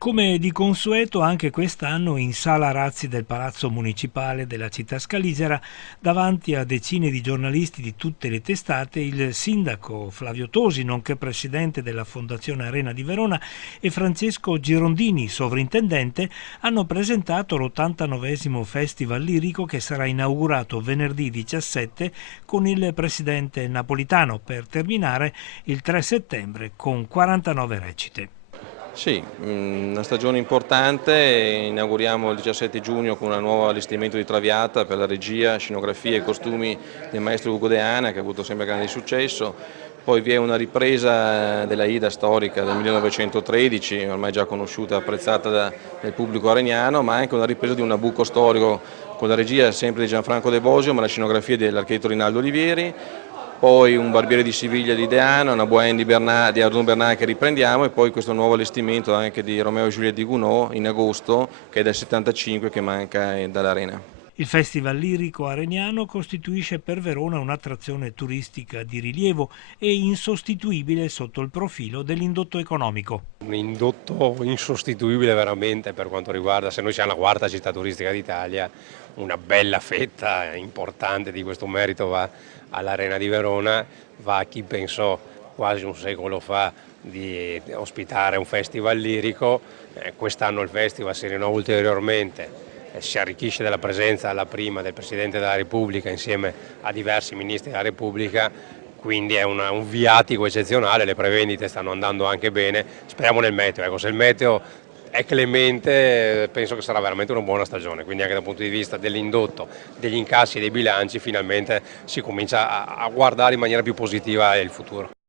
Come di consueto anche quest'anno in Sala Razzi del Palazzo Municipale della città scaligera, davanti a decine di giornalisti di tutte le testate, il sindaco Flavio Tosi, nonché presidente della Fondazione Arena di Verona, e Francesco Girondini, sovrintendente, hanno presentato l'89° Festival Lirico che sarà inaugurato venerdì 17 con il presidente napolitano, per terminare il 3 settembre con 49 recite. Sì, una stagione importante, inauguriamo il 17 giugno con un nuovo allestimento di Traviata per la regia, scenografia e costumi del maestro Ugo Deana, che ha avuto sempre grande successo. Poi vi è una ripresa della Ida storica del 1913, ormai già conosciuta e apprezzata dal pubblico areniano, ma anche una ripresa di un Nabucco storico con la regia sempre di Gianfranco De Bosio, ma la scenografia dell'architetto Rinaldo Olivieri. Poi un Barbiere di Siviglia di Deano, una Bohème di Arnaud Bernard che riprendiamo, e poi questo nuovo allestimento anche di Romeo e Giulietta di Gounod in agosto, che è del 75, che manca dall'Arena. Il Festival Lirico Areniano costituisce per Verona un'attrazione turistica di rilievo e insostituibile sotto il profilo dell'indotto economico. Un indotto insostituibile veramente per quanto riguarda, se noi siamo la quarta città turistica d'Italia, una bella fetta importante di questo merito va all'Arena di Verona, va a chi pensò quasi un secolo fa di ospitare un festival lirico. Quest'anno il festival si rinnova ulteriormente, si arricchisce della presenza alla prima del Presidente della Repubblica insieme a diversi ministri della Repubblica, quindi è un viatico eccezionale, le prevendite stanno andando anche bene, speriamo nel meteo, ecco, se il meteo è clemente penso che sarà veramente una buona stagione, quindi anche dal punto di vista dell'indotto, degli incassi e dei bilanci finalmente si comincia a guardare in maniera più positiva il futuro.